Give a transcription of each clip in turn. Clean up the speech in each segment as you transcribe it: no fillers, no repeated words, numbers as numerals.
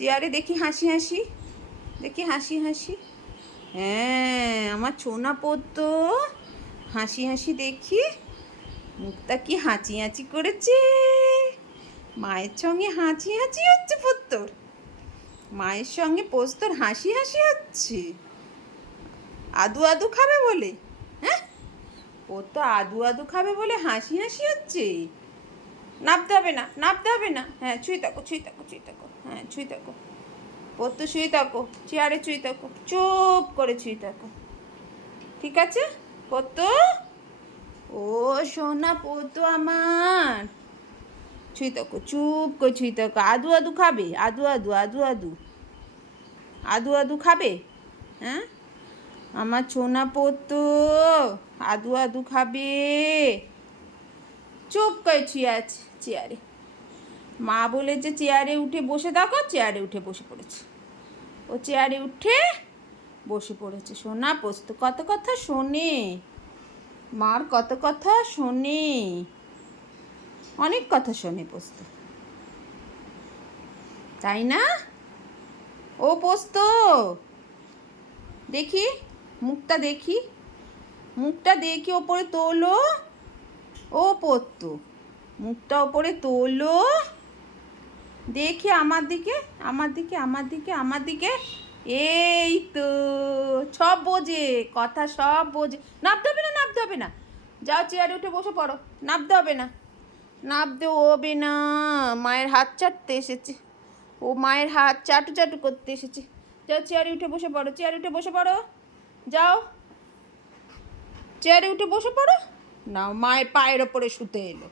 চেয়ারে দেখি হাসি হাসি, দেখি হাসি হাসি। হ্যাঁ, আমার ছোনা পড়তো হাসি হাসি দেখি, মুখটা কি হাঁচি হাঁচি করেছে। মায়ের সঙ্গে হাঁচি হাঁচি হচ্ছে পোস্তর, মায়ের সঙ্গে পোস্তর হাসি হাসি হচ্ছে। আদু আদু খাবে বলে, হ্যাঁ পোস্ত আদু আদু খাবে বলে হাসি হাসি হচ্ছে। নাপতে হবে না, নাপতে হবে না। হ্যাঁ ছুঁই থাকো, ছুঁই থাকো, ছুঁই থাকো। হ্যাঁ ছুঁই থাকো, পোস্ত শুয়ে থাকো, চেয়ারে ছুঁই থাকো, চুপ করে ছুঁই থাকো, ঠিক আছে পোস্ত? ও সোনা পোস্ত আমার, ছুঁই থাকো, চুপ করে ছুঁই থাকো। আদু আদু খাবে, আদু আদু, আদু আদু, আদু আদু খাবে। হ্যাঁ আমার সোনা পোস্ত আদু আদু খাবে। চুপ করে ছুঁয়ে আছে চেয়ারে। মা বলেছে চেয়ারে উঠে বসে থাকো, চেয়ারে উঠে বসে পড়েছে। ও চেয়ারে উঠে বসে পড়েছে। সোনা পোস্ত কত কথা শোনে, মার কত কথা শোনে, অনেক কথা শোনে পোস্ত, তাই না? ও পোস্ত দেখি, মুখটা দেখি, মুখটা দেখি ওপরে তোলো। ও পোস্ত মুখটা ওপরে তোলো, দেখি আমার দিকে, আমার দিকে, আমার দিকে, আমার দিকে। এই তো সব বোঝে কথা, সব বোঝে। নাপতে হবে না, নাপতে হবে না, যাও চেয়ারে উঠে বসে পড়ো। নাপতে হবে না, নাপতে হবে না। মায়ের হাত চাটতে এসেছে, ও মায়ের হাত চাটু চাটু করতে এসেছে। যাও চেয়ারে উঠে বসে পড়ো, চেয়ারে উঠে বসে পড়ো, যাও চেয়ারে উঠে বসে পড়ো। না মায়ের পায়ের ওপরে শুতে এলো,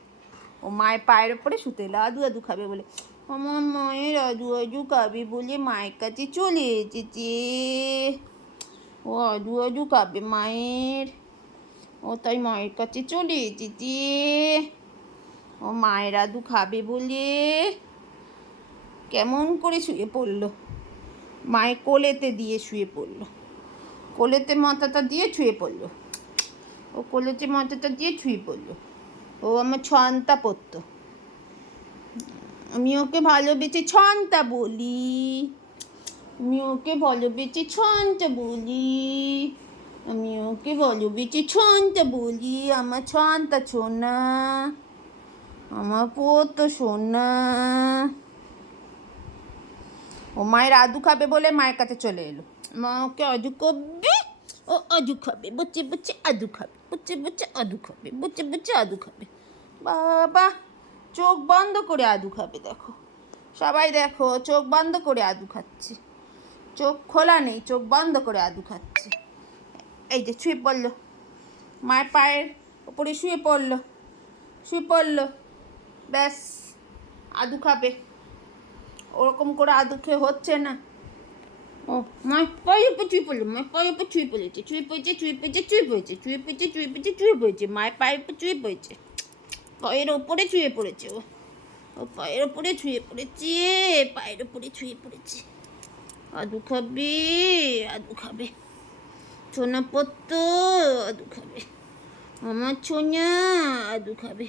ও মায়ের পায়ের ওপরে শুতে এলো আদু আদু খাবে বলে। আমার মায়ের আদু আদু খাবে বলে মায়ের কাছে চলে এসেছে। ও আদু আদু খাবে মায়ের, ও তাই মায়ের কাছে চলে এসেছে। ও মায়ের আদু খাবে বলে কেমন করে শুয়ে পড়লো, মায়ের কোলেতে দিয়ে শুয়ে পড়লো, কোলেতে মাথাটা দিয়ে শুয়ে পড়লো, ও কোলেতে মাথাটা দিয়ে শুয়ে পড়লো। ও আমার ছন্তা পড়তো, আমি ওকে ভালোবেসে ছন্তা বলি, আমি ওকে ভালোবেসে ছন্তা বলি, আমি ওকে ভালোবেসে ছন্তা বলি। আমার ছন্তা সোনা, আমার কত সোনা। ও মায়ের আদু খাবে বলে মায়ের কাছে চলে এলো। মা ওকে আদু করবে, ও আদু খাবে, বসে বসে আদু খাবে, বসে বসে আদু খাবে, বসে বসে আদু খাবে। বাবা চোখ বন্ধ করে আদু খাবে, দেখো সবাই দেখো চোখ বন্ধ করে আদু খাচ্ছে, চোখ খোলা নেই, চোখ বন্ধ করে আদু খাচ্ছে। এই যে শুয়ে পড়লো, মায়ের পায়ের ওপরে শুয়ে পড়লো, শুয়ে পড়লো, ব্যাস আদু খাবে। ওরকম করে আদু খেয়ে হচ্ছে না। ও মায়ের পায়ের উপর চুয়ে পড়লো, মায়ের পায়ের উপর চুয়ে পড়েছে, চুয়ে পড়েছে, চুয়ে পড়েছে, চুয়ে পড়েছে, চুয়ে পড়েছে, চুয়ে পড়েছে, চুয়ে পড়েছে, মায়ের পায়ের উপর চুয়ে পড়েছে, পায়ের ওপরে চুয়ে পড়েছে। ও ও পায়ের ওপরে ছুঁয়ে পড়েছে, পায়ের ওপরে ছুঁয়ে পড়েছে। আদু খাবে, আদু খাবে, ছোনা পত্ত আদু খাবে, আমার ছোনা আদু খাবে।